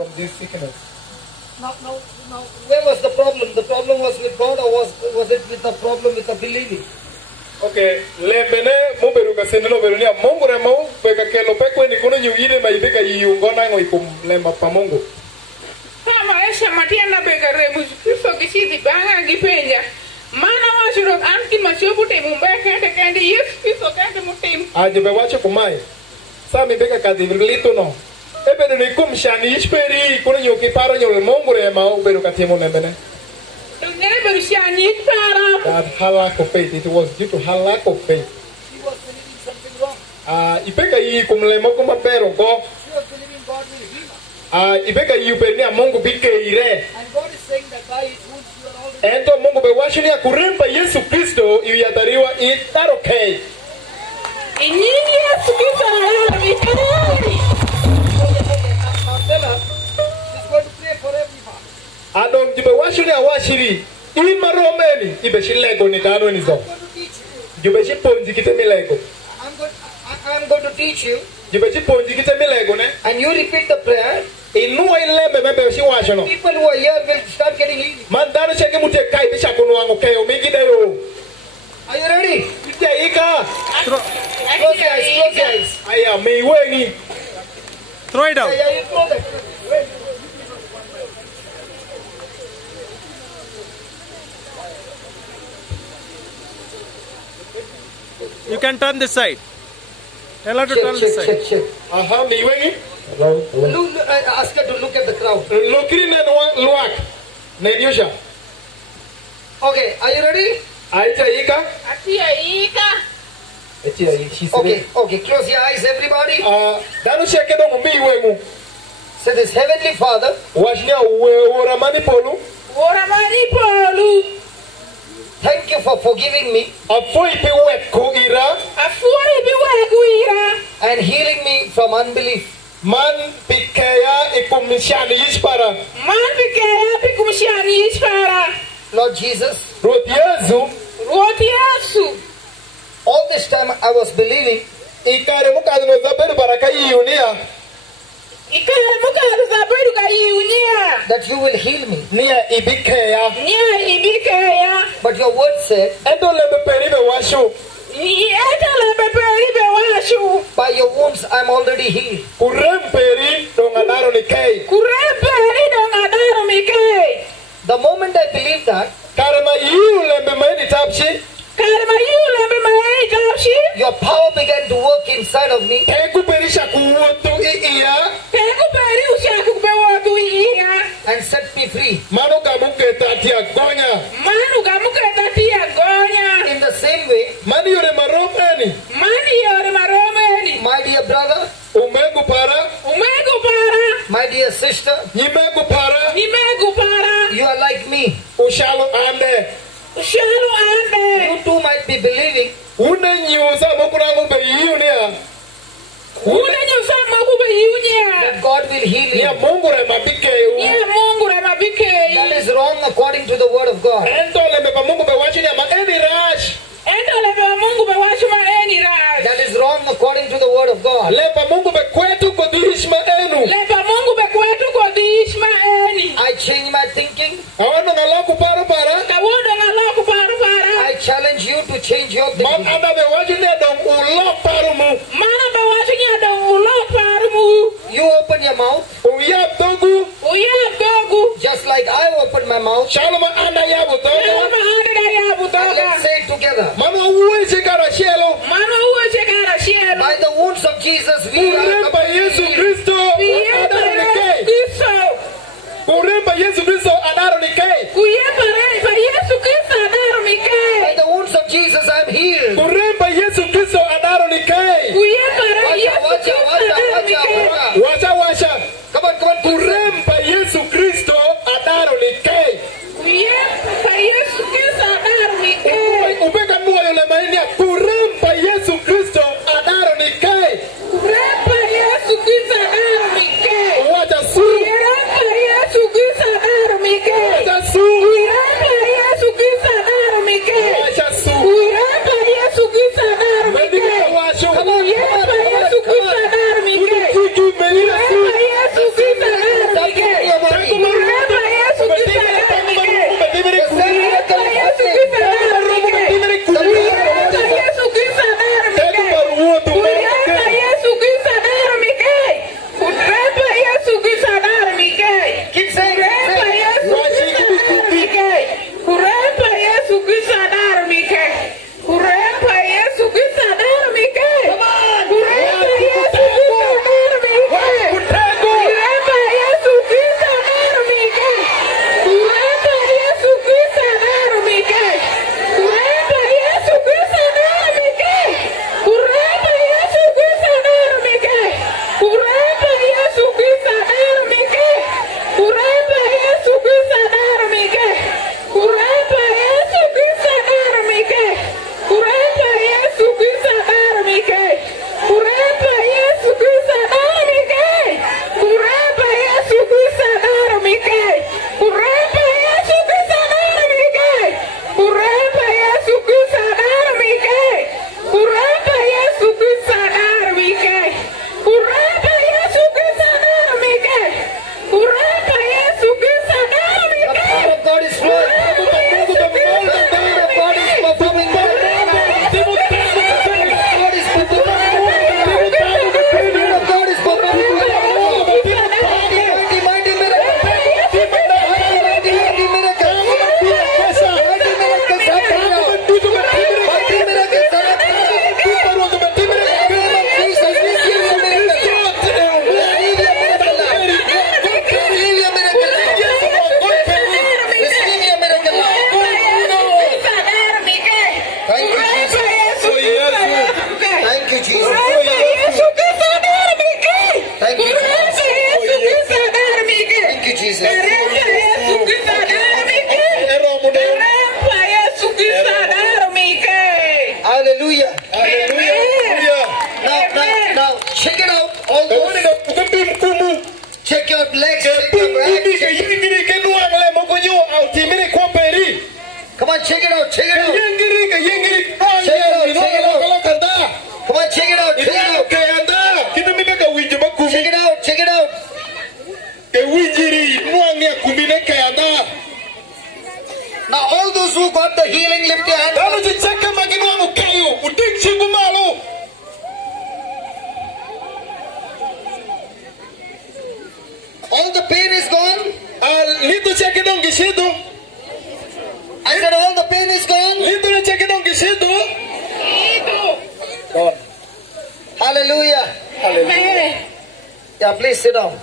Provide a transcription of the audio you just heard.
from this sickness. Now, where was the problem? The problem was with God, or was it with the problem with the believing? Okay, lembene mo beru ka senelo beru ni Mungu remo peka kelo pekwe ni kuno nyuire maibeka yungona ngo ikum lemba pa Mungu. Kama esha matiana beka rebu Kristo kishidi banga gipenja. Mana washuro anti machobute mumbeka kende Yesu Kristo kende mutim. Aje be wacho kumai. Sami beka kadivlito no. Ebe ni kum shani isperi kuno nyuki paro nyol Mungu remo beru ka timo lembene. That her lack of faith, it was due to her lack of faith. She was believing something wrong. Ibeka yi kumlemo kuma pero ko. She was believing God will heal her. Ibeka yi upenia Mungu bike ire. And God is saying that by His wounds you are already. Ento Mungu be washini ya kuremba Yesu Kristo iyatariwa itaroke. Inyingi Yesu Kristo anayomi. Marcella, she's going to pray for everyone. Adong jibe washini ya washiri. Ima romeni ibe shilego ni dano ni zo. I'm going to teach you. Jibe shiponji kite milego. I'm going to teach you. Jibe shiponji kite milego ne. And you repeat the prayer. Inuwa ilebe mebe shi washono. People who are here will start getting healed. Man dano sheke mute kai bisha kunuango keo mingi dayo. Are you ready? Ija ika. Close your eyes. Close your eyes. Aya miwengi. Throw it out. Yeah, you throw that. Wait. You can turn this side. Tell her to turn this side. Check. Aha miwengi. Look, ask her to look at the crowd. Lokiri na luak. Na nyosha. Okay, are you ready? Aita ika. She's okay, close your eyes, everybody. Dano sheke do mbi wengu. Say this, Heavenly Father. Washnia uramani polu. Thank you for forgiving me Afoi pe weko ira. and healing me from unbelief. Man pikeya ikumishani ispara. Lord Jesus, Rot Yesu. all this time I was believing Ikare mukadno zaberu baraka yunia. that you will heal me. Nia ibikeya. But your word said, Endo lebe peribe washu. by your wounds I'm already healed. Kuremperi dongadaro nikei. The moment I believed that, Karema yu lembe maini tapshi. your power began to work inside of me. Teku perisha kuwotu iya. And set me free. Mano kamuke tatia gonya. In the same way, Mani yore maromeni. my dear brother, Umegu para. my dear sister, Nyimegu para. you are like me. Ushalo ande. You too might be believing Une nyusa mukurangu be yunia. that God will heal Nia you. Mungu re mabike. That is wrong according to the word of God. Ento lembe pa Mungu be wachini ama eni rash. That is wrong according to the word of God. Lepa Mungu be kwetu kodishma enu. I change my thinking. Awano ngaloku para para. I challenge you to change your Man thinking. anda be wachini dong ulok parumu. You open your mouth Uyab togu. just like I opened my mouth. Shaloma anda yabu togu. And let's say it together. Mano uwezi kara shelo. By the wounds of Jesus, we are Kuremba Yesu Kristo. Adaro nikei. Kuremba Yesu Kristo adaro nikei. by the wounds of Jesus, I'm healed. Kuremba Yesu Kristo adaro nikei. Wacha. Washa. Come on. Kuremba Yesu Kristo adaro nikei. Check your legs, Ke check your pung back. kumi ke yingiri ke nuang le mo ko yu au timiri ko peri. Come on, check it out, check it out. Yingiri nuang Check it out, ye no check it out. kala kanda. Come on, check it out, check it Ida out. ke anda. Kita mi ka winje ba kumi. Check it out, check it out. Ke winjiri nuang ya kumi ne ke anda. Now all those who got the healing, lift your hand. Lalu dicek magi nuang ukayo. Udik chingu malu. All the pain is gone. Lito cek dong gisido. I said all the pain is gone. Lito na cek dong gisido. Hallelujah. Amen. Yeah, please sit down.